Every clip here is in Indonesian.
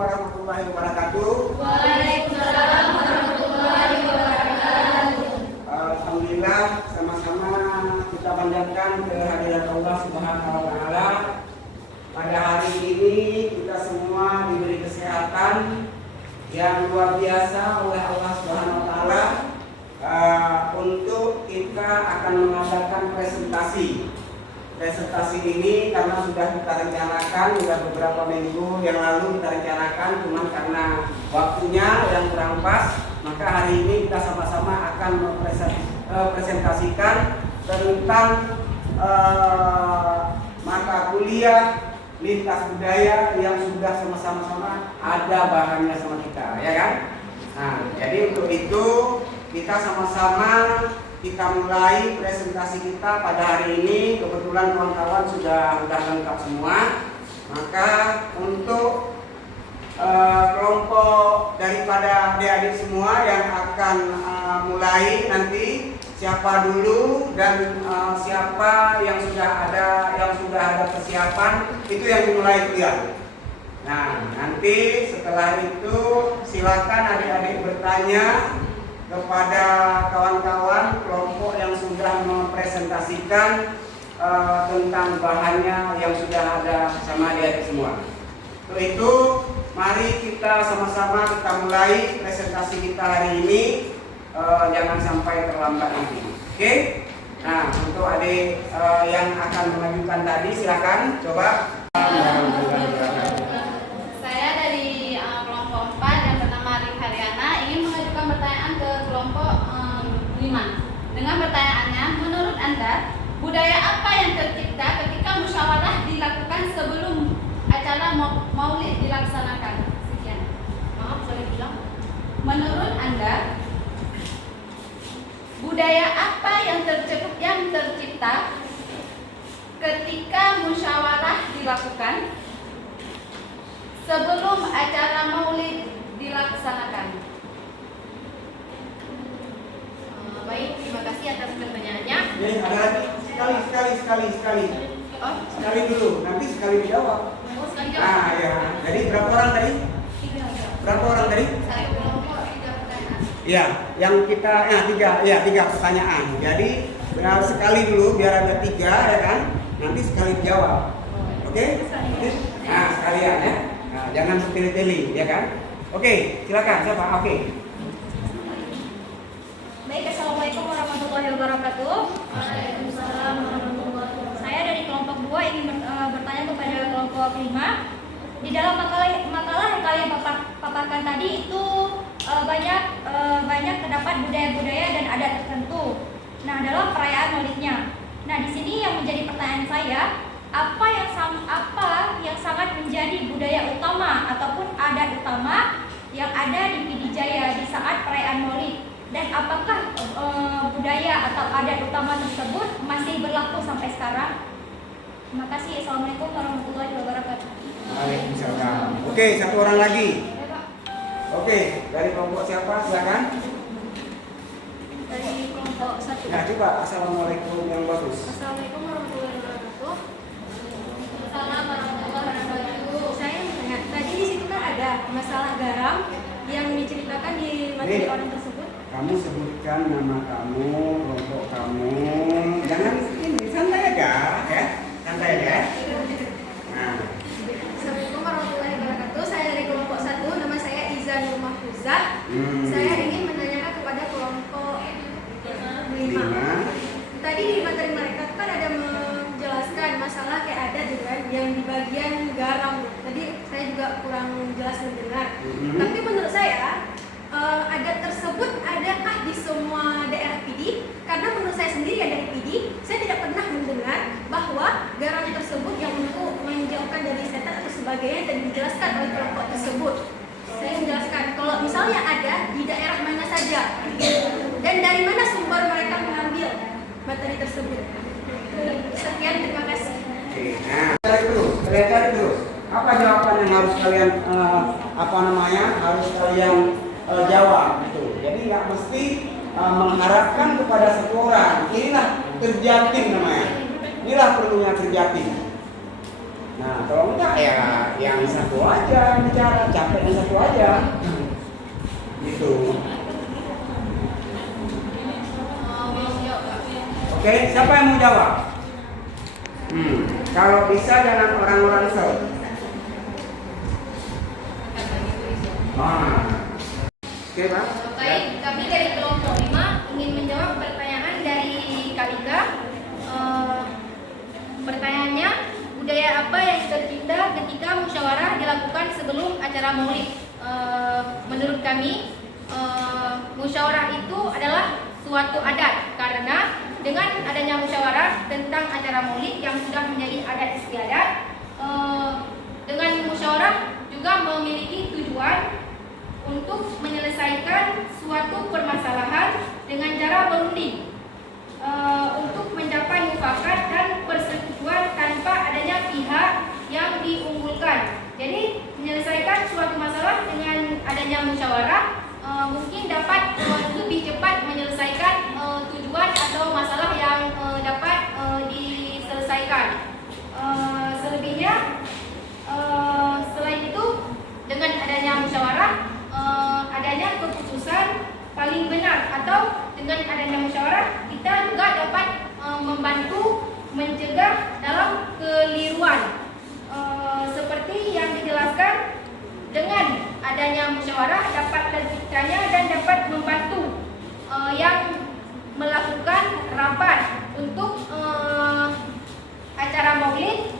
warahmatullahi wabarakatuh. Waalaikumsalam warahmatullahi wabarakatuh. Alhamdulillah, sama-sama kita panjatkan kehadirat Allah Subhanahu wa taala. Pada hari ini kita semua diberi kesehatan yang luar biasa oleh Allah Subhanahu wa taala untuk kita akan mengadakan presentasi ini karena sudah kita rencanakan, sudah beberapa minggu yang lalu kita rencanakan, cuman karena waktunya yang kurang pas, maka hari ini kita sama-sama akan mempresentasikan tentang mata kuliah lintas budaya yang sudah sama-sama ada bahannya sama kita, ya kan? Nah, jadi untuk itu kita sama-sama kita mulai presentasi kita pada hari ini. Kebetulan kawan-kawan sudah lengkap semua. Maka untuk kelompok daripada adik-adik semua yang akan mulai nanti, siapa dulu dan siapa yang sudah ada persiapan itu yang dimulai kuliah. Nah, nanti setelah itu silakan adik-adik bertanya kepada kawan-kawan kelompok yang sudah mempresentasikan tentang bahannya yang sudah ada sama adik-adik semua. Untuk itu, mari kita sama-sama kita mulai presentasi kita hari ini. Jangan sampai terlambat nanti. Oke? Nah, untuk adik yang akan mengajukan tadi, silakan coba. Saya dari kelompok 4 yang bernama Arif Haryana ingin mengajukan pertanyaan ke kelompok 5. Dengan pertanyaannya, menurut Anda, budaya apa yang tercipta ketika musyawarah dilakukan sebelum acara maulid dilaksanakan? Sekian. Maaf, boleh bilang? Menurut Anda, budaya apa yang tercipta ketika musyawarah dilakukan sebelum acara maulid dilaksanakan? Baik, terima kasih atas pertanyaannya. Ada lagi sekali. Oh, Sekali dulu, nanti sekali dijawab. sekali jawab. Nah, ya. Jadi berapa orang tadi? Berapa orang tadi? Saya kelompok 3 pertanyaan. Ya, yang kita tiga pertanyaan. Jadi benar sekali dulu biar ada 3, ya kan? Nanti sekali dijawab. Oke? Nah, sekalian ya. Nah, jangan bertele-tele, ya kan? Oke, silakan siapa? Oke. Baik, assalamualaikum warahmatullahi wabarakatuh. Waalaikumsalam warahmatullahi wabarakatuh. Saya dari kelompok 2 ingin bertanya kepada kelompok 5. Di dalam makalah yang kalian paparkan tadi itu banyak terdapat budaya-budaya dan adat tertentu. Nah, dalam perayaan maulidnya. Nah, di sini yang menjadi pertanyaan saya, apa yang sangat menjadi budaya utama ataupun adat utama yang ada di Pidijaya di saat perayaan maulid? Dan apakah budaya atau adat utama tersebut masih berlaku sampai sekarang? Terima kasih. Assalamualaikum warahmatullahi wabarakatuh. Waalaikumsalam. Oke, satu orang lagi. Oke, dari kelompok siapa? Silakan. Dari kelompok 1. Nah, coba assalamualaikum yang bagus. Assalamualaikum warahmatullahi wabarakatuh. Assalamualaikum warahmatullahi wabarakatuh. Saya bertanya, tadi di situ kan ada masalah garam yang diceritakan di materi orang tersebut. Kamu sebutkan nama kamu, kelompok kamu. Jangan ini santai aja, ya. Santai aja. Nah, Assalamualaikum warahmatullahi wabarakatuh. Saya dari kelompok 1, nama saya Izanul Mahfuzah. Saya ingin menanyakan kepada kelompok 5. Tadi di materi mereka kan ada menjelaskan masalah kayak ada juga yang di bagian garam. Tadi saya juga kurang jelas mendengar. Tapi menurut saya adat tersebut adakah di semua daerah PD? Karena menurut saya sendiri ya dari PD, saya tidak pernah mendengar bahwa garam tersebut yang untuk menjauhkan dari setan atau sebagainya dan dijelaskan oleh kelompok tersebut. Saya menjelaskan kalau misalnya ada di daerah mana saja dan dari mana sumber mereka mengambil materi tersebut. Sekian, terima kasih. oke. Nah, cari terus. Apa jawaban yang harus kalian harus kalian jawab gitu. Jadi nggak mesti mengharapkan kepada satu orang. Inilah terjatim namanya. Inilah perlunya terjatim. Nah, kalau enggak ya yang satu aja bicara, capek yang satu aja. Gitu. Oke, siapa yang mau jawab? Kalau bisa jangan orang-orang show. Oke, Pak. Baik, kami dari kelompok 5 ingin menjawab pertanyaan dari Kalika. Pertanyaannya, budaya apa yang tercipta ketika musyawarah dilakukan sebelum acara maulid? Menurut kami, musyawarah itu adalah suatu adat karena dengan adanya musyawarah tentang acara maulid yang sudah menjadi adat istiadat, dengan musyawarah juga memiliki tujuan untuk menyelesaikan suatu permasalahan dengan cara berunding untuk mencapai mufakat dan persetujuan tanpa adanya pihak yang diunggulkan. Jadi menyelesaikan suatu masalah dengan adanya musyawarah mungkin dapat lebih cepat menyelesaikan tujuan atau masalah yang dapat diselesaikan. Selebihnya, selain itu, dengan adanya musyawarah, adanya keputusan paling benar, atau dengan adanya musyawarah kita juga dapat membantu mencegah dalam keliruan. Seperti yang dijelaskan, dengan adanya musyawarah dapat terciptanya dan dapat membantu yang melakukan rapat untuk acara maulid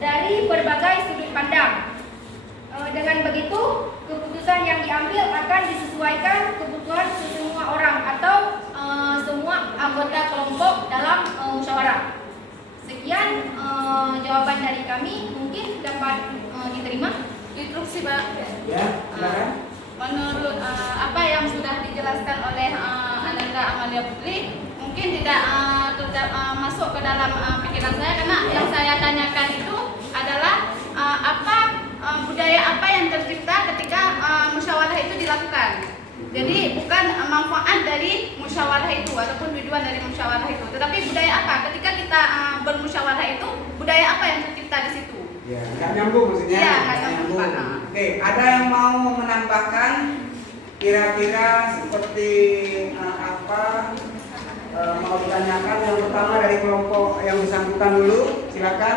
dari berbagai sudut pandang. Dengan begitu, keputusan yang diambil akan disesuaikan kebutuhan semua orang atau semua anggota kelompok dalam musyawarah. Sekian jawaban dari kami, mungkin dapat diterima. Instruksi, Pak. Ya, silakan. Menurut apa yang sudah dijelaskan oleh Ananda Amalia Putri, mungkin tidak masuk ke dalam pikiran saya, karena yang saya tanyakan itu adalah budaya apa yang tercipta ketika musyawarah itu dilakukan. Jadi bukan manfaat dari musyawarah itu ataupun tujuan dari musyawarah itu, tetapi budaya apa ketika kita bermusyawarah itu, budaya apa yang tercipta di situ. Ya, nggak nyambung maksudnya. Iya, nggak nyambung. Oke, ada yang mau menambahkan kira-kira seperti apa mau ditanyakan? Yang pertama dari kelompok yang bersangkutan dulu, silakan.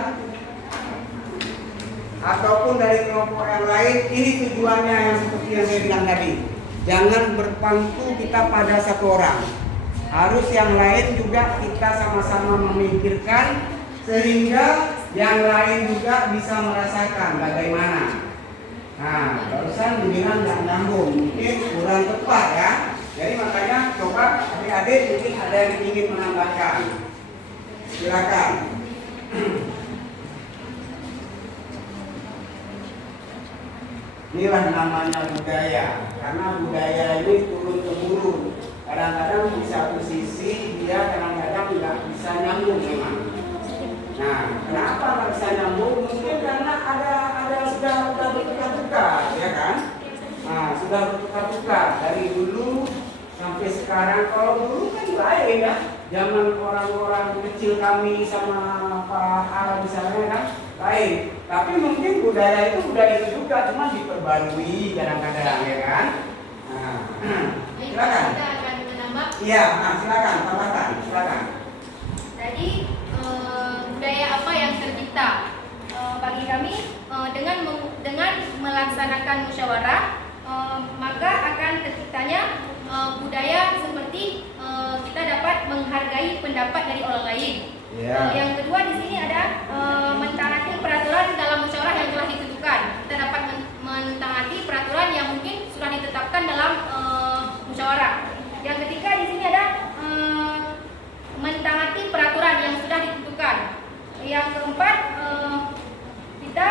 Ataupun dari kelompok yang lain, ini tujuannya yang seperti yang saya bilang tadi. Jangan berpangku kita pada satu orang. Harus yang lain juga kita sama-sama memikirkan sehingga yang lain juga bisa merasakan bagaimana. Nah, barusan dibilang nggak nyambung, mungkin kurang tepat ya. Jadi makanya coba adik-adik mungkin ada yang ingin menambahkan. Silakan. Inilah namanya budaya, karena budaya ini turun-temurun. Kadang-kadang di satu sisi dia kadang-kadang nggak bisa nyambung memang. Nah, kenapa nggak bisa nyambung? Mungkin karena ada sudah bertukar-tukar, ya kan? Nah, sudah bertukar-tukar dari dulu sampai sekarang. Kalau dulu kan lain ya, zaman orang-orang kecil kami sama Pak Al misalnya kan lain. Tapi mungkin budaya itu juga, cuma diperbarui kadang-kadang, ya kan? Nah, silakan. Kita akan menambah. Iya, silakan tambahkan, silakan. Jadi budaya apa yang tercipta? Bagi kami dengan melaksanakan musyawarah maka akan terciptanya budaya seperti kita dapat menghargai pendapat dari orang lain. Yeah. Yang kedua di sini ada mentaati peraturan dalam musyawarah yang telah ditentukan. Kita dapat mentaati peraturan yang mungkin sudah ditetapkan dalam musyawarah. Yang ketiga di sini ada mentaati peraturan yang sudah ditentukan. Yang keempat, kita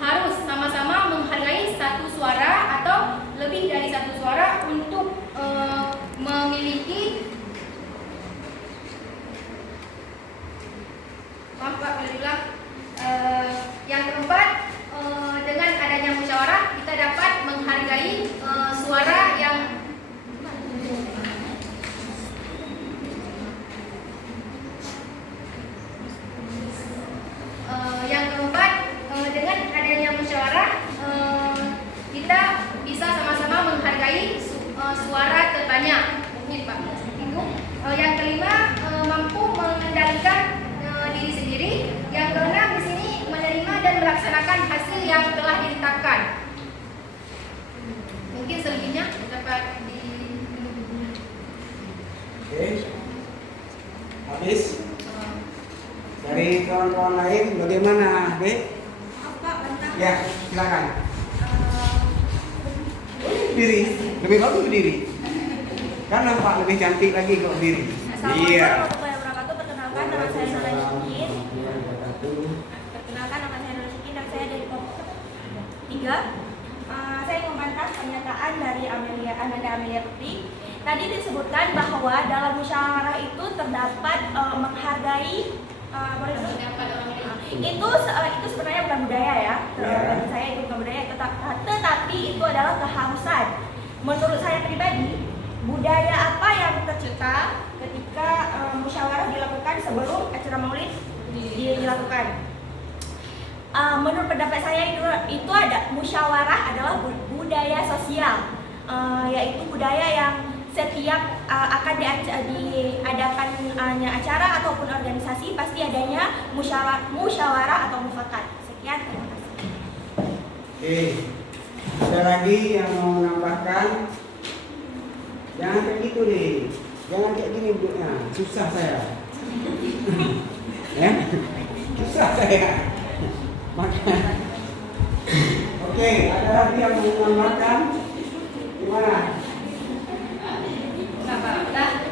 harus sama-sama menghargai satu suara atau lebih dari satu suara untuk memiliki, maaf Pak, boleh diulang. Yang keempat, dengan adanya musyawarah kita dapat menghargai suara yang Is? Dari kawan-kawan lain bagaimana, Dek? Apa bantah? Ya, silakan. Berdiri, lebih bagus berdiri. Kan nampak lebih cantik lagi kalau berdiri. Assalamualaikum Iya. warahmatullahi wabarakatuh. Perkenalkan nama saya Nala Syikin. Perkenalkan nama saya Nala Syikin dan saya dari kelompok 3. Saya membantah pernyataan dari Ananda Amelia Putri. Tadi disebutkan bahwa dalam musyawarah itu terdapat menghargai itu sebenarnya bukan budaya ya. Bagi saya itu bukan budaya, tetapi itu adalah keharusan. Menurut saya pribadi, budaya apa yang tercipta ketika musyawarah dilakukan sebelum acara maulid dilakukan? Menurut pendapat saya itu ada musyawarah adalah budaya sosial, yaitu budaya yang setiap akan diadakan acara ataupun organisasi pasti adanya musyawarah atau mufakat. Sekian, terima kasih. Oke. Ada lagi yang mau menambahkan? Jangan kayak gitu deh. Jangan kayak gini duduknya. Susah saya. Ya? Susah saya. Makanya. Oke, ada lagi yang mau menambahkan? Gimana?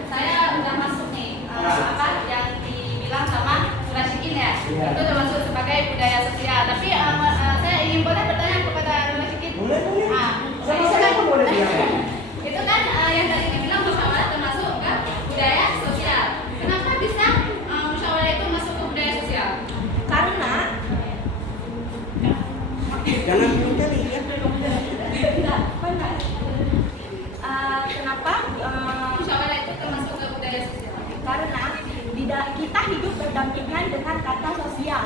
Saya udah masuk nih apa yang dibilang sama Nurasyikin ya. Iya. Itu termasuk sebagai budaya sosial. Tapi saya ingin boleh bertanya kepada Nurasyikin. Boleh. Saya Saya pun boleh bilang. itu kan yang tadi dibilang musyawarah termasuk ke budaya sosial. Kenapa bisa musyawarah itu masuk ke budaya sosial? Karena Jangan kali ya. kenapa? Musyawarah itu termasuk ke budaya sosial. Karena kita hidup berdampingan dengan kata sosial.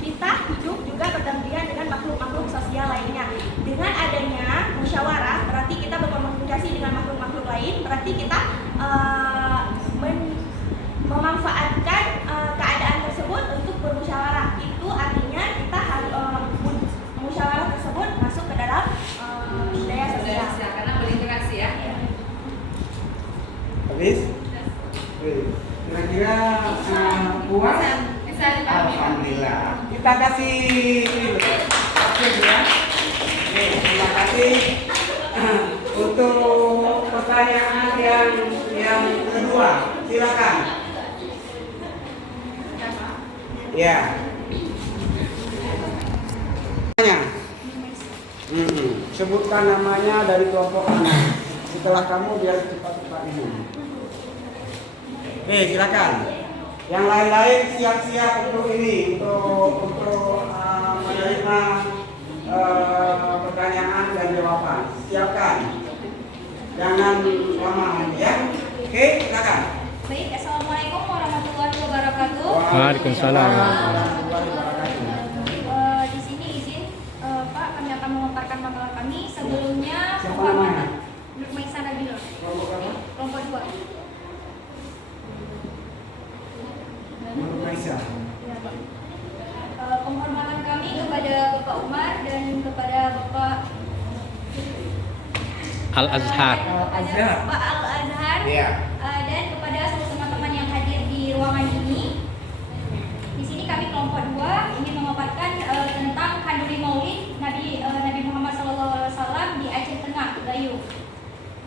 Kita hidup juga berdampingan dengan makhluk-makhluk sosial lainnya. Dengan adanya musyawarah, berarti kita berkomunikasi dengan makhluk-makhluk lain. Berarti kita memanfaatkan keadaan tersebut untuk bermusyawarah. Itu artinya kita harus musyawarah tersebut masuk ke dalam budaya Budaya sosial. sosial karena berinteraksi ya. Habis? Kira-kira puas? Bisa dipahami. Alhamdulillah. Kita kasih oke ya. Oke, terima kasih untuk pertanyaan yang kedua. Silakan. Ya. Tanya. Sebutkan namanya dari kelompok anak. Setelah kamu biar cepat-cepat ini. Oke, silakan. Yang lain-lain siap-siap untuk ini, untuk menerima pertanyaan dan jawaban. Siapkan. Jangan lama ya. Oke, silakan. Baik, assalamualaikum warahmatullahi wabarakatuh. Waalaikumsalam. Warahmatullahi wabarakatuh. Di sini izin Pak, kami akan memaparkan makalah kami. Sebelumnya Siapa namanya? Nurmaisa Nabila, Kelompok apa? kelompok 2. Nurmaisa. Penghormatan kami kepada Bapak Umar dan kepada Bapak Al-Azhar. Al-Azhar. Pak Al-Azhar Iya. dan kepada seluruh teman-teman yang hadir di ruangan ini. Di sini kami kelompok 2 ingin memaparkan tentang Kanduri Maulid Nabi Muhammad SAW di Aceh Tengah, Gayo.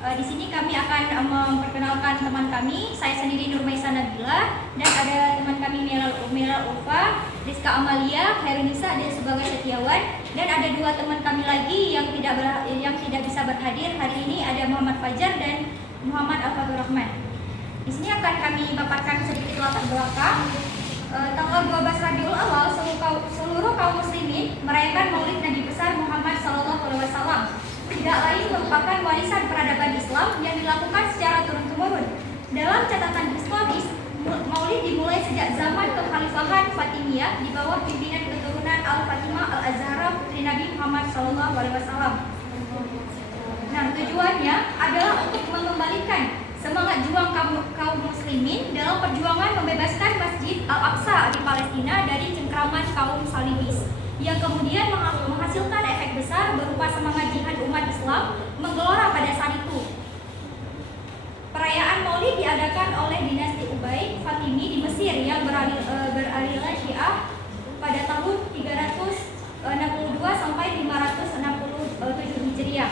Di sini kami akan memperkenalkan teman kami. Saya sendiri Nurmaisa Nabila dan ada teman kami Melal Ulfa, Rizka Amalia, Khairunisa dan sebagai Setiawan, dan ada 2 teman kami lagi yang tidak bisa berhadir hari ini, ada Muhammad Fajar dan Muhammad Al-Fatur Rahman. Di sini akan kami paparkan sedikit latar belakang. Tanggal 12 Rabiul Awal seluruh kaum muslimin merayakan Maulid Nabi besar Muhammad SAW. Tidak lain merupakan warisan peradaban Islam yang dilakukan secara turun-temurun. Dalam catatan Islamis, Maulid dimulai sejak zaman kekhalifahan Fatimiyah di bawah pimpinan keturunan Al-Fatimah Al-Azhara putri Nabi Muhammad SAW. Nah, tujuannya adalah untuk mengembalikan semangat juang kaum muslimin dalam perjuangan membebaskan Masjid Al-Aqsa di Palestina dari cengkraman kaum Salibis, yang kemudian menghasilkan efek besar berupa semangat jihad umat Islam menggelora pada saat itu. Perayaan Maulid diadakan oleh dinasti Ubaid Fatimi di Mesir yang beraliran Syiah pada tahun 362 sampai 567 Hijriah.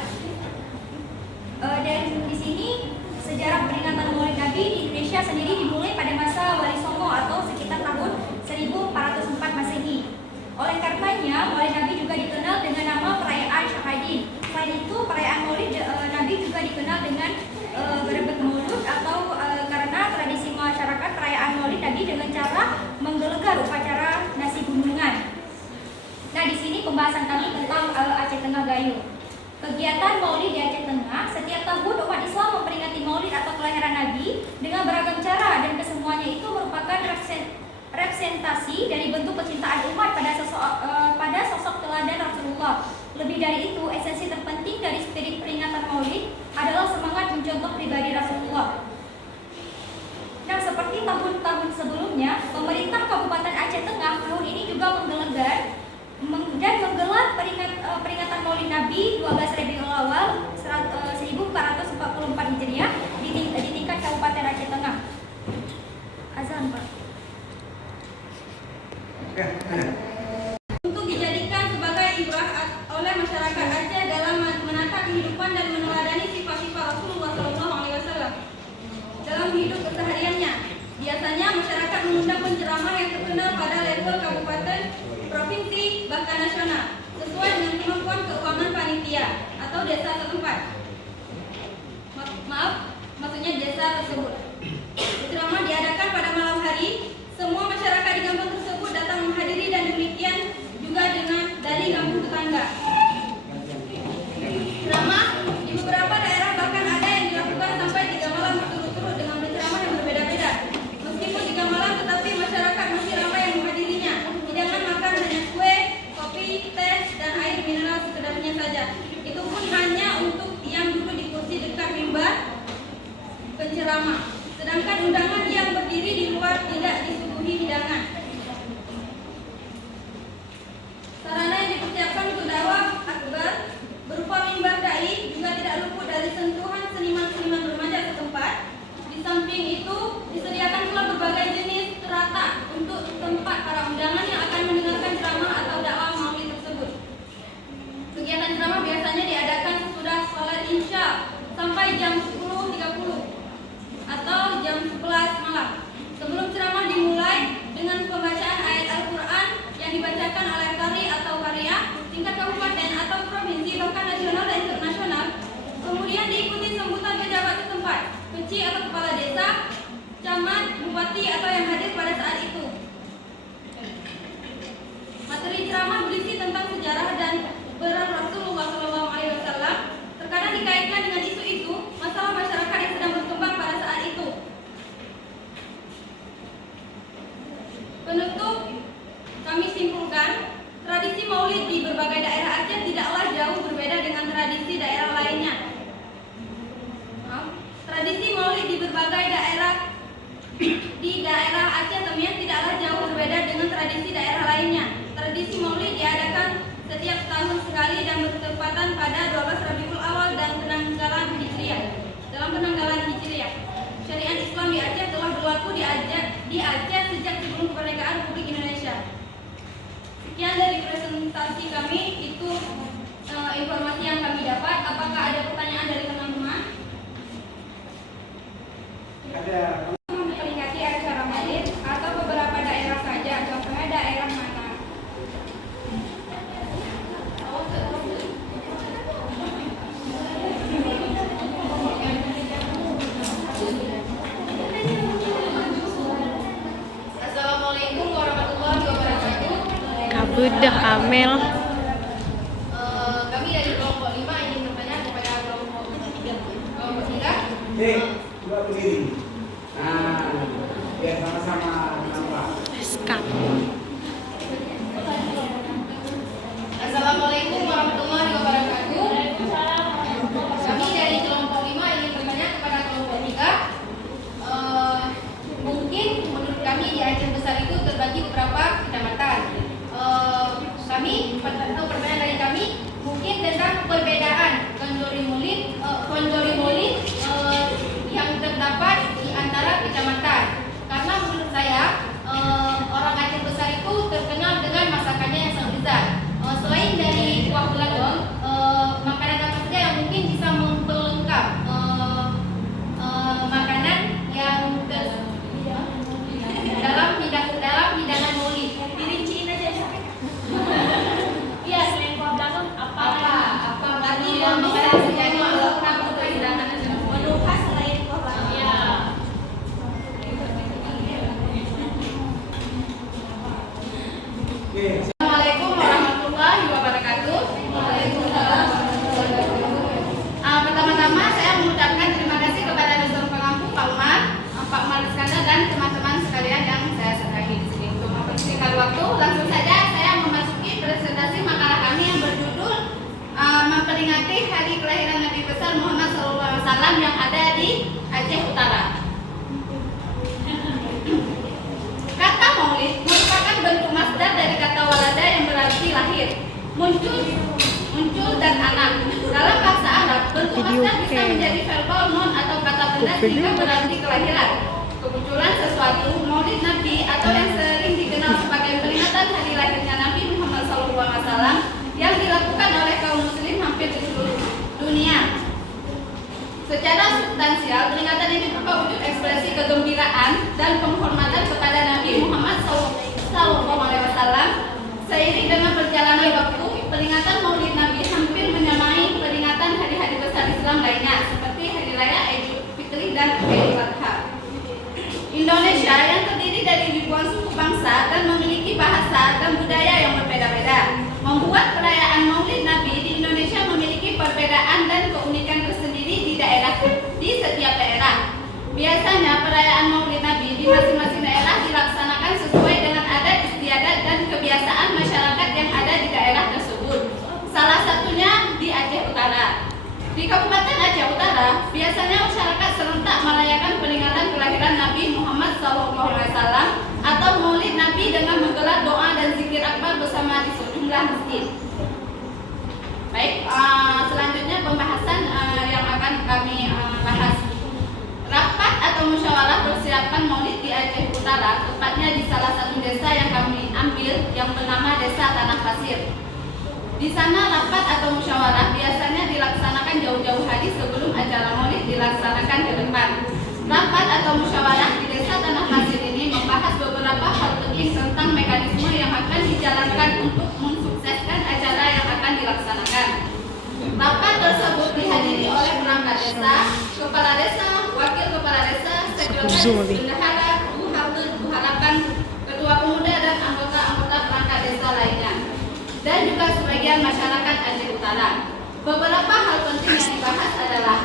Dan di sini sejarah peringatan Maulid Nabi di Indonesia sendiri dimulai pada masa Wali Songo atau sekitar tahun 1404 Masehi. Oleh karenanya, Maulid Nabi juga dikenal dengan nama perayaan Syahadin. Selain itu, perayaan Maulid Nabi juga dikenal dengan berebut maulud atau karena tradisi masyarakat perayaan Maulid Nabi dengan cara menggelegar upacara nasi gunungan. Nah, di sini pembahasan kami tentang Aceh Tengah Gayo. Kegiatan Maulid di Aceh Tengah, setiap tahun umat Islam memperingati Maulid atau kelahiran Nabi dengan beragam cara, dan kesemuanya itu merupakan representasi dari bentuk kecintaan umat pada sosok teladan Rasulullah. Lebih dari itu, esensi terpenting dari spirit peringatan Maulid adalah semangat mencontoh pribadi Rasulullah. Nah, seperti tahun-tahun sebelumnya, pemerintah Kabupaten Aceh Tengah tahun ini juga menggelar peringatan Maulid Nabi 12 Rabiul Awal 1444 Hijriah di tingkat Kabupaten Aceh Tengah. Azan, Pak. Untuk dijadikan sebagai ibrah oleh masyarakat Aceh dalam menata kehidupan dan meneladani sifat-sifat Rasulullah SAW dalam hidup kesehariannya. Biasanya masyarakat mengundang penceramah yang terkenal pada level kabupaten, provinsi, bahkan nasional, sesuai dengan kemampuan keuangan panitia atau desa setempat. Maksudnya desa tersebut. Ceramah diadakan pada malam hari. Semua masyarakat di kampung tersebut datang menghadiri, dan demikian juga dari kampung tetangga. Ceramah di beberapa daerah bahkan ada yang dilakukan sampai 3 malam berturut-turut dengan berceramah yang berbeda-beda. Meskipun 3 malam, tetapi masyarakat masih ramai yang menghadirinya. Hidangan makan hanya kue, kopi, teh, dan air mineral sekedarnya saja. Itu pun hanya untuk yang duduk di kursi dekat mimbar penceramah. Sedangkan undangan yang berdiri di luar tidak disuguhi hidangan. Sarana yang dipersiapkan untuk dakwah akbar berupa mimbar dai juga tidak luput dari sentuhan seniman-seniman remaja setempat. Di samping itu disediakan pula berbagai jenis terata untuk tempat para undangan yang akan mendengarkan ceramah atau dakwah maulid tersebut. Kegiatan ceramah biasanya diadakan sesudah sholat Isya sampai jam 10.30 atau jam 11 malam. Sebelum ceramah dimulai dengan pembacaan ayat Al-Quran yang dibacakan oleh qari atau qariah tingkat kabupaten atau provinsi bahkan nasional dan internasional. Kemudian diikuti sambutan pejabat setempat, keci atau kepala desa, camat, bupati atau yang hadir pada saat itu. Materi ceramah berisi tentang sejarah dan peran Rasulullah SAW. Terkadang dikaitkan dengan isu-isu masalah masyarakat yang sedang berkembang pada saat itu. Penutup, kami simpulkan, tradisi maulid di berbagai daerah Aceh tidaklah jauh berbeda dengan tradisi daerah lainnya. Tradisi maulid di berbagai daerah Aceh Temian tidaklah jauh berbeda dengan tradisi daerah lainnya. Tradisi maulid diadakan setiap tahun sekali dan bertepatan pada 12 Rabiul Awal dan penanggalan Hijriah. Dalam penanggalan Hijriah, syariat Islam di Aceh telah berlaku di Aceh sejak sebelum kemerdekaan Republik Indonesia. Sekian dari presentasi kami, itu informasi yang kami dapat. Apakah ada pertanyaan dari teman-teman? Ada. Memperingati acara Maulid atau beberapa daerah saja, contohnya daerah mana? Assalamualaikum warahmatullahi wabarakatuh. Kabudah Amel. Kami dari kelompok 5 ingin bertanya kepada kelompok 3. Coba berdiri. Nah, biar sama-sama nampak. Assalamualaikum warahmatullahi wabarakatuh. Kami dari kelompok 5 ingin bertanya kepada kelompok 3. Mungkin menurut kami di Aceh Besar itu terbagi beberapa kecamatan. Pertanyaan dari kami mungkin tentang perbedaan konjori maulid yang terdapat Oke. Assalamualaikum warahmatullahi wabarakatuh. Pertama-tama saya mengucapkan terima kasih kepada dosen pengampu Pak Umar, Pak Umar Iskandar dan teman-teman sekalian yang saya sertai di sini. Untuk mempersingkat waktu, langsung saja saya memasuki presentasi makalah kami yang berjudul memperingati hari kelahiran Nabi besar Muhammad SAW yang ada di Aceh Utara. Kata maulid merupakan bentuk masdar dari kata walada yang berarti lahir, muncul dan anak. Dalam bahasa Arab, bentuk masdar bisa menjadi verbal noun atau kata benda sehingga berarti kelahiran, kemunculan sesuatu. Maulid Nabi atau yang sering dikenal sebagai peringatan hari lahirnya Nabi Muhammad SAW yang dilakukan oleh kaum muslim hampir di seluruh dunia. Secara substansial, peringatan ini berupa wujud ekspresi kegembiraan dan penghormatan kepada Nabi Muhammad SAW. Seiring dengan perjalanan waktu, peringatan Maulid Nabi hampir menyamai peringatan hari-hari besar Islam lainnya, seperti Hari Raya Idul Fitri dan Idul Adha. Indonesia yang terdiri dari ribuan suku bangsa dan memiliki bahasa dan budaya yang berbeda-beda, membuat perayaan Maulid Nabi di Indonesia memiliki perbedaan dan keunikan tersendiri di setiap daerah. Biasanya perayaan Maulid Nabi di masing-masing daerah dilaksanakan sesuai dengan adat istiadat dan kebiasaan masyarakat yang ada di daerah tersebut. Salah satunya di Aceh Utara. Di Kabupaten Aceh Utara, biasanya masyarakat serentak merayakan peringatan kelahiran Nabi Muhammad SAW atau Maulid Nabi dengan menggelar doa dan zikir akbar bersama di sejumlah masjid. Baik, selanjutnya pembahasan yang akan kami bahas. Rapat atau musyawarah persiapan Maulid di Aceh Utara, tepatnya di salah satu desa yang kami ambil yang bernama Desa Tanah Pasir. Di sana rapat atau musyawarah biasanya dilaksanakan jauh-jauh hari sebelum acara Maulid dilaksanakan ke depan. Rapat atau musyawarah di Desa Tanah Pasir ini membahas beberapa hal penting tentang mekanisme yang akan dijalankan untuk mensukseskan acara yang akan dilaksanakan. Rapat tersebut dihadiri oleh perangkat desa, kepala desa, wakil kepala desa, sekretaris, bendahara, harapan, ketua pemuda dan anggota-anggota perangkat desa lainnya, dan juga sebagian masyarakat Aceh Utara. Beberapa hal penting yang dibahas adalah: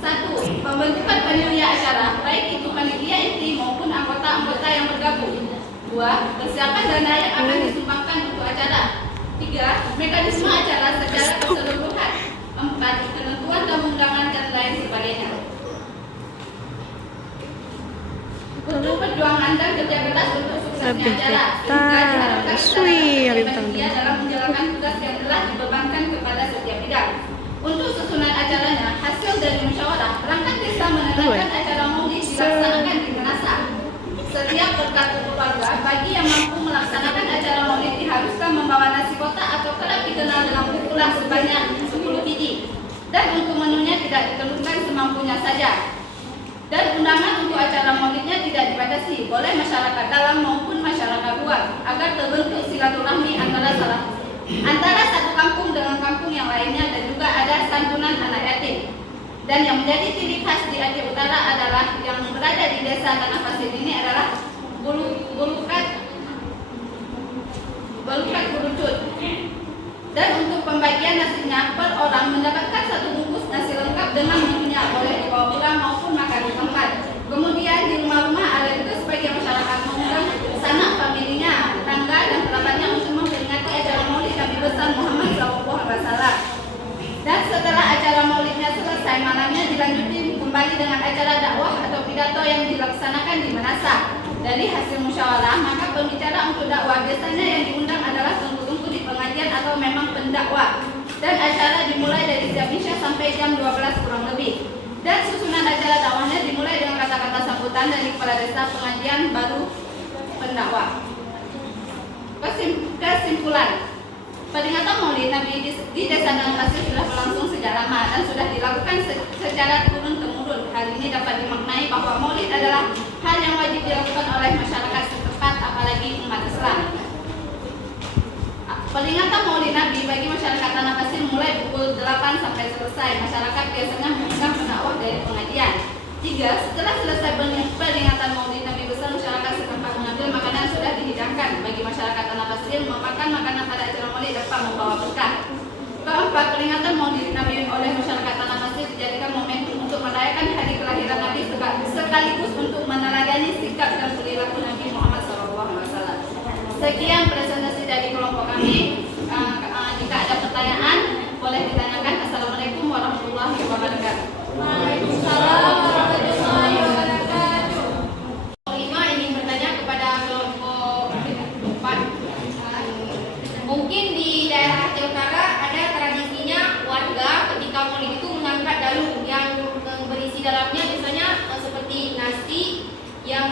1. Pembentukan panitia acara, baik itu panitia inti maupun anggota-anggota yang bergabung. 2. Persiapan dana yang akan disumbangkan untuk acara. 3. Mekanisme acara secara keseluruhan. 4. Penentuan tamu undangan dan lain sebagainya. Untuk perjuangan dan kerja keras untuk suksesnya acara, sehingga diharapkan panitia dalam menjalankan tugas yang telah dibebankan kepada setiap bidang. Untuk susunan acaranya, hasil dari musyawarah, perangkat desa menentukan acara Maulid dilaksanakan di Menasa. Setiap berkat keluarga, bagi yang mampu melaksanakan acara Maulid diharuskan membawa nasi kotak atau kerap dikenal dengan bukulah sebanyak 10 biji. Dan untuk menunya tidak ditentukan semampunya saja. Dan undangan untuk acara Maulidnya tidak dibatasi, boleh masyarakat dalam maupun masyarakat luar, agar terbentuk silaturahmi antara satu kampung dengan kampung yang lainnya, dan juga ada santunan anak yatim. Dan yang menjadi ciri khas di Aceh Utara adalah yang berada di Desa Tanah Pasir ini adalah bulukat burucut. Dan untuk pembagian nasinya, per orang mendapatkan satu bungkus nasi lengkap dengan menunya, boleh dibawa pulang maupun makan di tempat. Kemudian di rumah-rumah ada juga sebagian masyarakat mengundang sanak familinya, tetangga dan kerabatnya untuk memperingati acara Maulid Nabi besar Muhammad SAW. Dan setelah acara Maulidnya selesai, malamnya dilanjuti kembali dengan acara dakwah atau pidato yang dilaksanakan di Menasa. Dari hasil musyawarah, maka pembicara untuk dakwah biasanya yang diundang adalah tunggu-tunggu di pengajian atau memang pendakwah. Dan acara dimulai dari jam Isya sampai jam 12 kurang lebih. Dan susunan acara dakwahnya dimulai dengan kata-kata sambutan dari kepala desa, pengajian, baru pendakwah. Kesimpulan, peringatan Maulid Nabi di Desa Tanah Pasir sudah berlangsung sejak lama dan sudah dilakukan secara turun-temurun. Hal ini dapat dimaknai bahwa Maulid adalah hal yang wajib dilakukan oleh masyarakat setempat, apalagi umat Islam. Peringatan Maulid Nabi bagi masyarakat Tanah Pasir mulai pukul 8 sampai selesai. Masyarakat biasanya mengundang pendakwah dari pengajian. 3. Setelah selesai peringatan Maulid Nabi besar, masyarakat setempat mengambil makanan sudah dihidangkan bagi masyarakat Tanah Pasir, memakan makan makanan pada acara maulid dapat membawa berkah. Keempat, peringatan maulid Nabi oleh masyarakat Tanah Masjid dijadikan momentum untuk merayakan hari kelahiran Nabi sekaligus untuk meneladani sikap dan perilaku Nabi Muhammad SAW. Sekian presentasi dari kelompok kami. Jika ada pertanyaan, boleh ditanyakan. Assalamualaikum warahmatullahi wabarakatuh. Waalaikumsalam warahmatullahi wabarakatuh. Kelima ingin bertanya kepada kelompok 4. Mungkin di daerah Aceh Utara ada tradisinya warga ketika maulid itu mengangkat dalu yang berisi dalamnya biasanya seperti nasi yang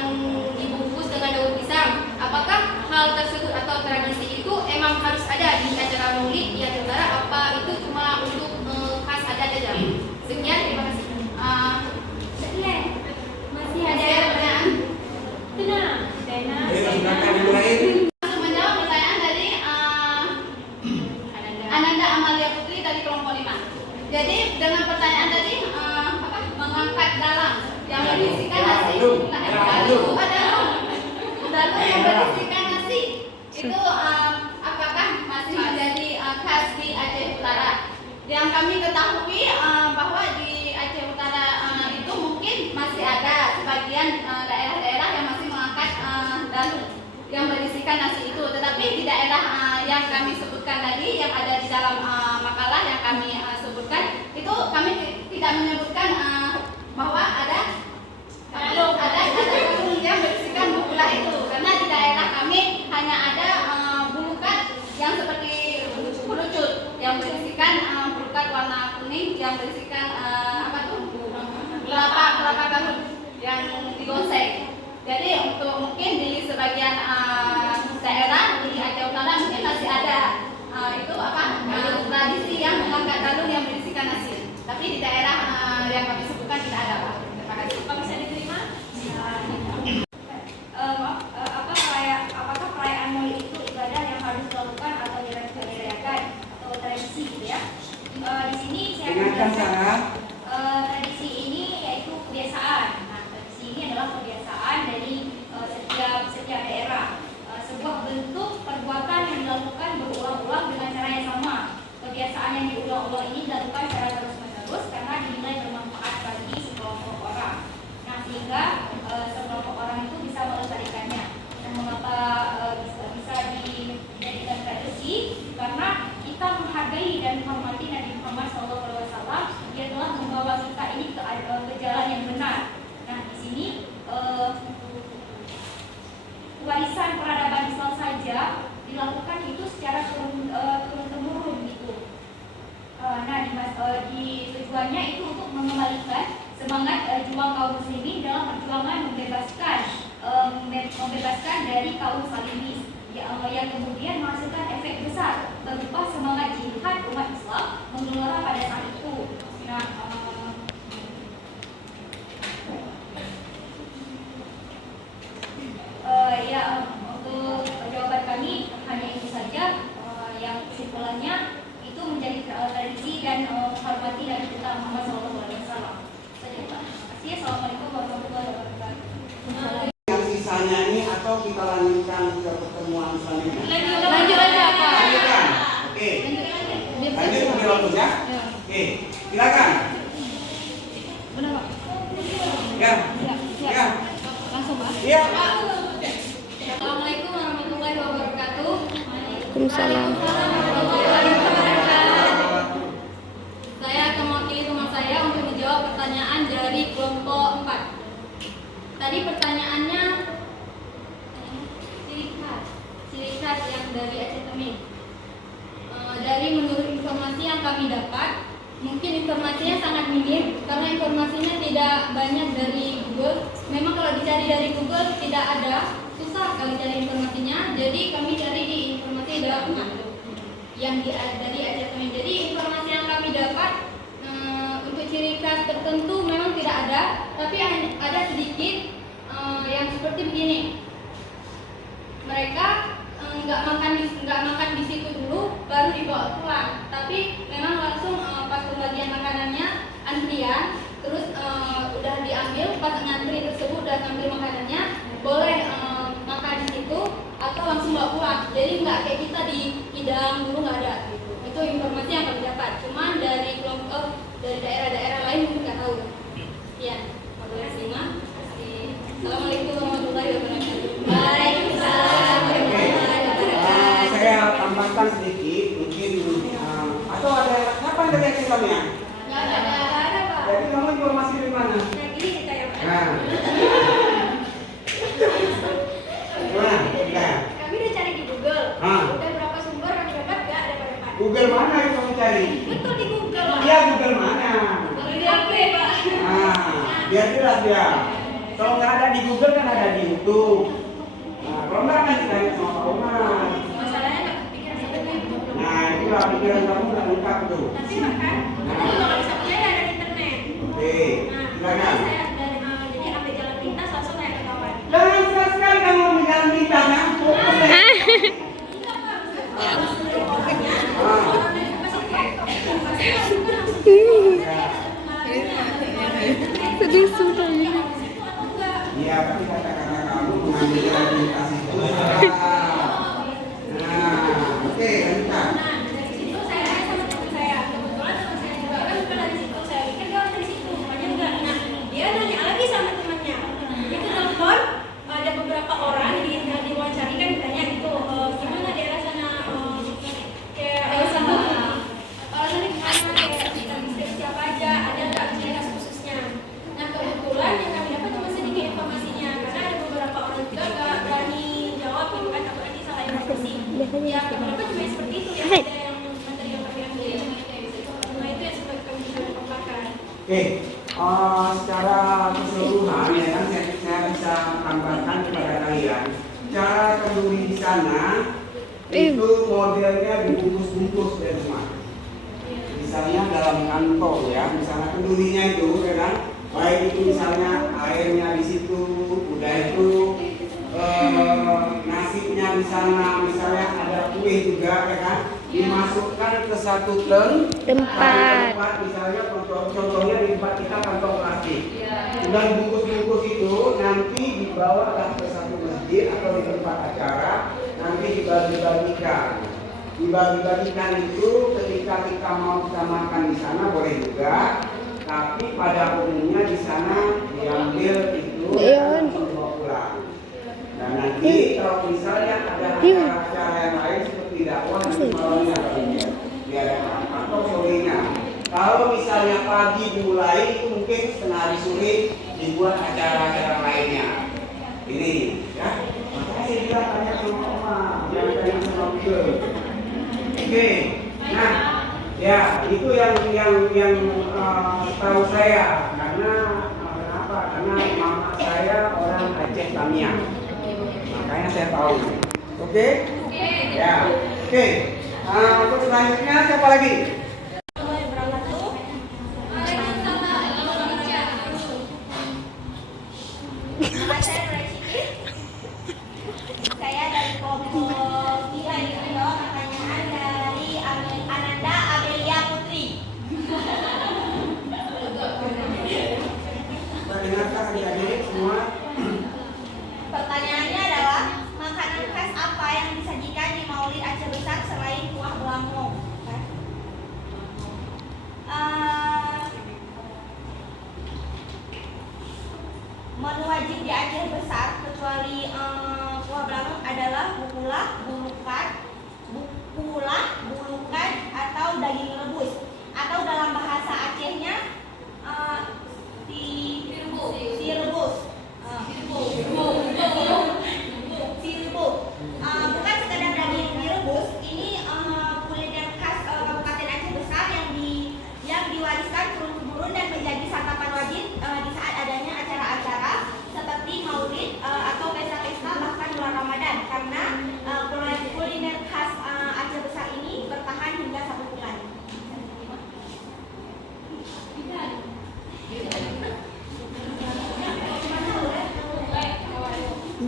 dibungkus dengan daun pisang. Apakah hal tersebut atau tradisi itu emang harus ada di acara maulid di Aceh Utara? Apa itu cuma untuk khas adat saja? Sekian, terima kasih. Masih ada pertanyaan? Silakan dimulai. Langsung menjawab pertanyaan dari Ananda Amalia Putri dari kelompok 5. Jadi dengan pertanyaan tadi mengangkat dalam yang berisikan nasi. Dalam yang berisikan nasi itu apakah masih menjadi khas di Aceh Utara? Yang kami ketahui bahwa di Aceh Utara itu mungkin masih ada sebagian daerah-daerah yang masih mengangkat dalu yang berisikan nasi itu, tetapi di daerah yang kami sebutkan tadi yang ada di dalam makalah yang kami sebutkan itu kami tidak menyebutkan bahwa ada dalu yang berisikan bubula itu, karena di daerah kami hanya ada bulukat yang seperti kerucut yang berisikan bulukat warna kuning yang berisikan kelapa garut yang digoseng. Jadi untuk mungkin di sebagian daerah di Aceh Utara mungkin masih ada tradisi yang mengangkat dalu yang berisikan nasi. Tapi di daerah yang kami sebutkan tidak ada, Pak. Terima kasih. Pak, bisa diterima? Apakah perayaan maulid itu ibadah yang harus dilakukan atau dirayakan atau tradisi gitu ya? Di sini saya Dengarkan Sarah. tradisi ini yaitu kebiasaan. Nah, tradisi ini adalah kebiasaan dari setiap daerah. Sebuah bentuk perbuatan yang dilakukan berulang-ulang dengan cara yang sama. Kebiasaan yang diulang-ulang ini dilakukan secara terus-menerus karena dinilai bermanfaat bagi sekelompok orang. Nah, sehingga sekelompok orang itu bisa melestarikannya. Dan mengapa bisa dijadikan tradisi? Karena kita menghargai dan menghormati Nabi Muhammad SAW. Dia telah membawa kita ini ke jalan yang benar. Nah, di sini warisan peradaban Islam saja dilakukan itu secara turun-temurun gitu. Di tujuannya itu untuk mengembalikan semangat juang kaum muslimin dalam perjuangan membebaskan dari kaum salimis yang kemudian menghasilkan efek besar berupa semangat jihad umat Islam menggelora pada saat itu. Nah, untuk jawaban kami hanya itu saja. Yang kesimpulannya itu menjadi tradisi dan menghormati Nabi kita Muhammad SAW. Saja, Pak. Terima kasih. Assalamualaikum warahmatullahi wabarakatuh. Yang sisanya ini atau kita lanjutkan ke pertemuan selanjutnya? Lanjut aja, Pak. Lanjutkan. Oke. Lanjut ke waktunya. Oke. Silakan. Benar, Pak. Ya. Ya. Langsung, Pak. Iya. Assalamualaikum warahmatullahi wabarakatuh. Waalaikumsalam. Saya akan mewakili teman saya untuk menjawab pertanyaan dari kelompok 4. Tadi pertanyaannya ciri khas yang dari Aceh Temin. Dari menurut informasi yang kami dapat, mungkin informasinya sangat minim karena informasinya tidak banyak dari Google. Memang kalau dicari dari Google tidak ada, susah kalau cari informasinya. Jadi kami cari di informasi yang dari Aceh Temin. Jadi informasi yang kami dapat untuk ciri khas tertentu memang tidak ada, tapi ada sedikit yang seperti begini. Mereka nggak makan di situ dulu, baru dibawa pulang. Tapi memang langsung pas pembagian makanannya antrian, terus udah diambil pas ngantri tersebut udah ngambil makanannya, boleh makan di situ atau langsung bawa pulang. Jadi nggak kayak kita di Idam dulu nggak ada gitu. Itu informasi yang kami dapat. Cuman dari kelompok dari daerah-daerah lain mungkin nggak tahu. Sekian. Terima kasih. Assalamualaikum warahmatullahi wabarakatuh. Waalaikumsalam warahmatullahi wabarakatuh. Saya tambahkan sedikit, mungkin atau ada siapa yang dari Islamnya? Nggak ada Pak. Jadi kamu informasi dari mana? Nah gini kita ya Pak. Nah, nah, Kami udah cari di Google. Ah. Udah berapa sumber kami dapat nggak ada pada. Google mana yang kamu cari? Betul di Google Pak. Dia Google mana? Kalau di HP Pak. Biar jelas dia. Kalau nggak ada di Google kan ada di YouTube. Nah, kalau nggak kan ditanya sama Pak Umar. Masalahnya nggak kepikiran sebenarnya. Nah, itulah pikiran kamu nggak lengkap tuh. Tapi Pak kan, nanti kalau bisa punya ada di internet. Oke, Nah, silakan. saya dari jadi ambil jalan pintas langsung saya ke kawan. Jangan sekali kamu menjalan kita, ya. Fokus ya. Sedih sudah. Iya, tapi kata-kata kamu mengambil jalan pintas itu. Nah, oke, lanjutkan. Nah, dari situ saya tanya sama teman saya. Kebetulan teman saya juga kan bukan dari situ. Saya pikir dia orang dari situ, makanya enggak. Nah, dia nanya lagi sama temannya. Itu telepon ada beberapa orang diwawancari kan ditanya gitu, gimana daerah sana kayak alasannya gimana, kayak misteri siapa aja, ada nggak ciri khas khususnya. Nah, kebetulan yang kami dapat cuma sedikit informasinya, karena ada beberapa orang juga nggak berani jawab gitu kan, takut nanti salah informasi. Ya, beberapa cuma seperti itu ya, ada yang materi yang kami ambil. Nah, itu yang sebagai kami juga kembangkan. Oke, secara keseluruhan ya kan saya bisa tambahkan kepada kalian. Cara kenduri di sana itu modelnya dibungkus-bungkus ya semua. Misalnya dalam kantong ya, misalnya kendurinya itu ya kan, baik itu misalnya airnya di situ, udah itu nasinya di sana, misalnya ada kue juga ya kan, dimasukkan ke satu tempat, misalnya contohnya di tempat kita kantong plastik. Udah dibungkus-bungkus itu nanti dibawa ke satu masjid atau di tempat acara, nanti dibagi-bagikan. Dibagi-bagikan itu ketika kita mau kita makan di sana boleh juga, tapi pada umumnya di sana diambil itu dan dibawa pulang. Dan nanti kalau misalnya ada acara-acara yang lain seperti dakwah nanti malamnya diadakan atau sorenya. Kalau misalnya pagi dimulai itu mungkin setengah hari sore dibuat acara-acara lainnya. Ini ya. Makanya saya bilang tanya sama Oma, jangan tanya sama Google. Oke. Nah, ya itu yang tahu saya karena kenapa? Karena mama saya orang Aceh Tamiang. Makanya saya tahu. Oke? Ya. Oke. Untuk selanjutnya siapa lagi? Nama saya Nur Siti. Saya dari kelompok 3 ini menjawab pertanyaan dari Ananda Amelia Putri. Kita dengarkan adik-adik semua. Pertanyaannya adalah makanan khas apa yang disajikan di Maulid Aceh Besar selain kuah belangong? Menu wajib di Aceh Besar kecuali kuah belangong adalah bukulah, bulukan atau daging rebus, atau dalam bahasa Acehnya si rebus. Bukan sekadar daging direbus, ini kuliner khas Kabupaten Aceh Besar yang diwariskan turun-temurun dan menjadi santapan wajib di saat adanya acara-acara seperti Maulid atau pesta-pesta bahkan bulan Ramadan, karena kuliner khas Aceh Besar ini bertahan hingga 1 bulan.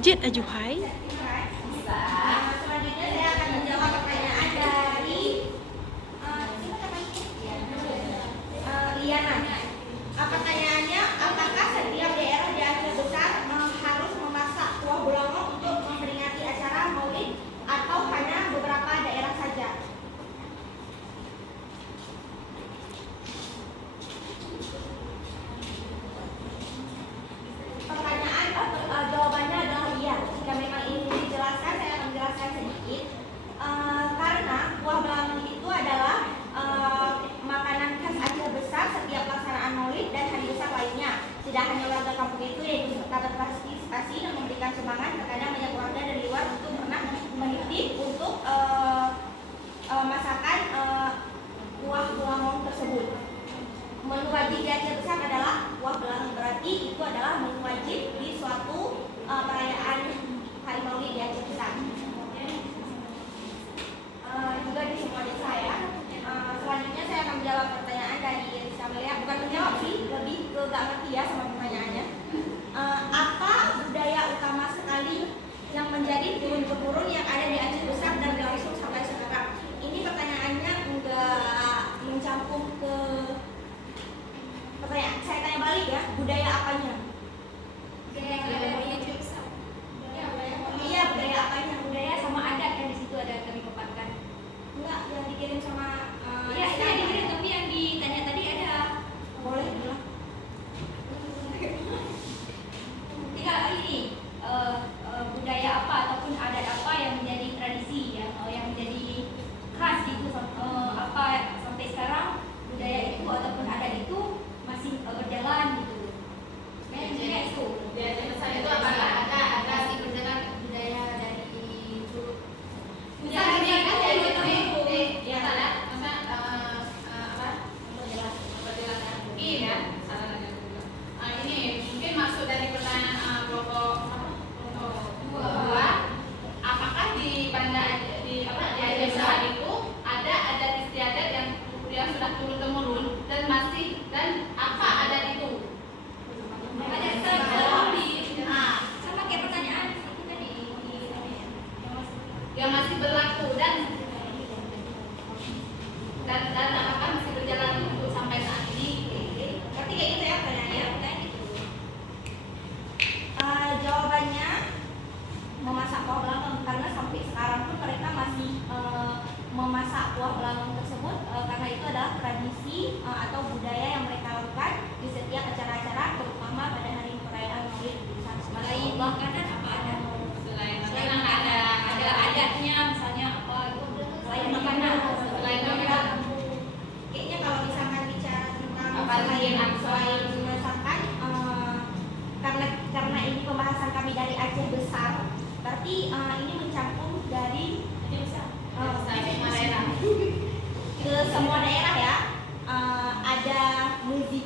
Jet ajuhai. Selanjutnya saya akan menjawab pertanyaan dari Liana. Pertanyaannya, apakah setiap daerah di Aceh Besar harus memasak kuah belangong untuk memperingati acara Maulid atau yang masih berlaku dan masih berjalan untuk sampai saat ini. Berarti kayak gitu ya pertanyaannya. Jawabannya memasak kuah belangong, karena sampai sekarang pun mereka masih memasak kuah belangong tersebut karena itu adalah tradisi atau budaya yang mereka lakukan di setiap acara-acara, terutama pada hari perayaan Maulid. Selain makanan apa ada? Selain ada adatnya misalnya apa itu? Selain makanan, Kayaknya kalau misalkan bicara tentang selain masakan, karena ini pembahasan kami dari Aceh besar, berarti ini mencakup dari ke semua daerah ya. Ada musike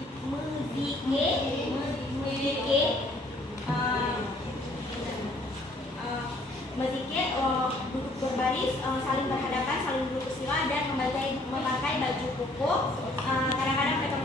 duduk berbaris, saling berhadapan, saling duduk bersila dan memakai baju koko. Kadang-kadang mereka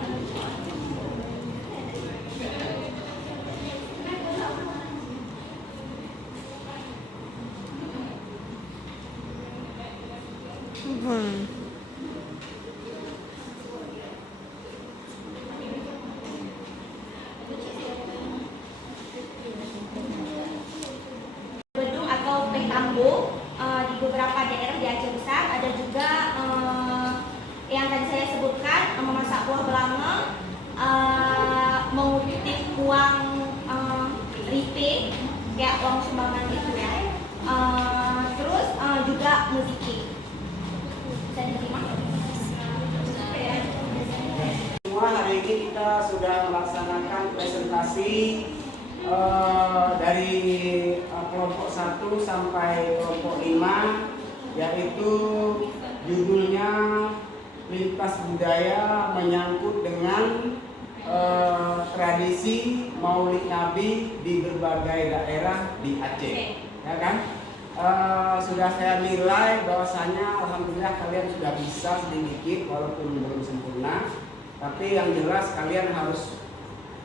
bedung atau petambo di beberapa daerah di Aceh besar. Ada juga yang tadi saya sebutkan memasak kuah belangong, mengutip uang ripe kayak uang sumbangan gitu ya. Terus juga musike. Bisa diterima? Semua hari ini kita sudah melaksanakan presentasi dari kelompok 1 sampai kelompok 5, yaitu judulnya lintas budaya menyangkut dengan tradisi Maulid Nabi di berbagai daerah di Aceh, ya kan? Sudah saya nilai bahwasanya alhamdulillah kalian sudah bisa sedikit walaupun belum sempurna, tapi yang jelas kalian harus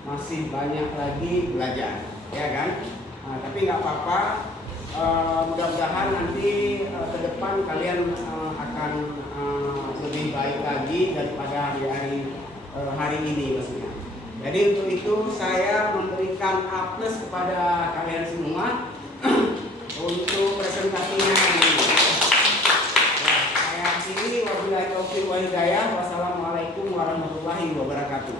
masih banyak lagi belajar, ya kan? Tapi nggak apa-apa, mudah-mudahan nanti ke depan kalian akan lebih baik lagi daripada hari ini maksudnya. Jadi untuk itu saya memberikan A+ kepada kalian semua untuk presentasinya ini. Saya akhiri, wabillahi taufiq wal hidayah. Wassalamualaikum warahmatullahi wabarakatuh.